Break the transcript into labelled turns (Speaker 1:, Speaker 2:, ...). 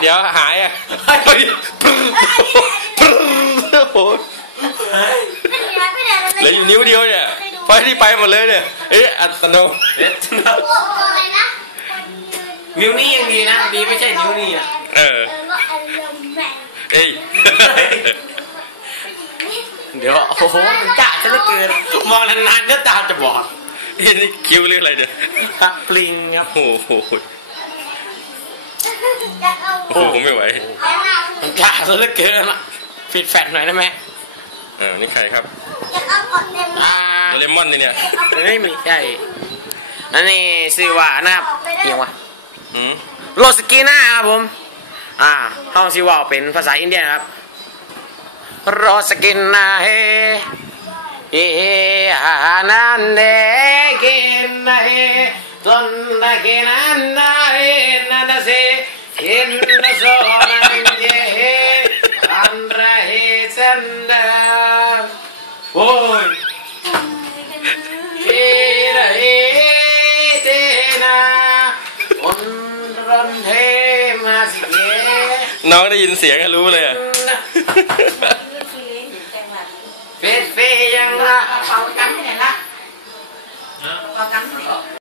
Speaker 1: เดี๋ยวหายอะเฮ้ยปรึ๊ดปรึ๊ดโอ้โผ่
Speaker 2: เหลืออ
Speaker 1: ยู่นิ้วเดียวเนี่ยไปที่ไปหมดเลยเนี่ย เอ๊ะอัตโน
Speaker 3: เอ็ดนะ
Speaker 2: พวกอะไรนะ
Speaker 3: นิ้วนี้ยังดีนะ ดีไม่ใช่นิ้วนี่อะ
Speaker 1: เออ
Speaker 2: เอ้
Speaker 1: ย
Speaker 3: เดี๋ยวโอ้โหมันกล้าซะเหลือเกินมองนานๆก็ตาจะบอด
Speaker 1: นี่คิ้วหรืออะไรเนี่ย
Speaker 3: ตักปลิงครับ
Speaker 1: โอ้โห โอ้โหไม่ไหว
Speaker 2: เอาหน้า
Speaker 3: มันกล้าซะเหลือเกินอะปิดแฟลชหน่อยได้ไหม
Speaker 1: เออนี่ใครครับ
Speaker 2: จะเอากดเต็ม
Speaker 3: อ่า
Speaker 1: โดเรมอนนี่เนี่ย
Speaker 3: ไม่มีใช่อันนี้ชื่อว่านะครับเอียงวะ
Speaker 1: อืม
Speaker 3: โรสกีน่าครับผม อ่าต้องชื่อว่าเป็นภาษาอินเดียนะครับโรสกินนาเฮเออานันเดกินนาเฮตนนากินันนาเฮนันเซอินนาโซนันเจเฮอันระเฮ ซันดาโอ้ยเฮระเฮเตนาอุนรันเทมาสิเก
Speaker 1: น้องได้ยินเสียงก็รู้เลยอะ
Speaker 3: เฟสเฟยังละ
Speaker 4: เป่ากันที่ไหนละเป่ากันที่ไหน